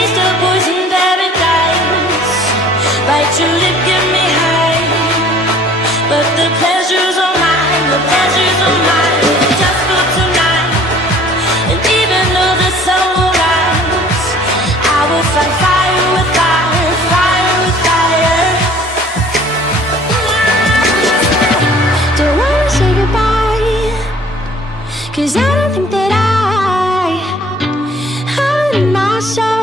taste of poison paradise. Bite your lip, get me high. But the pleasure's all mine, the pleasure's all mine. Just for tonight. And even though the sun will rise, I will fight fire with fire, fire with fire. Don't wanna say goodbye, 'cause I don't think that I have it in myself.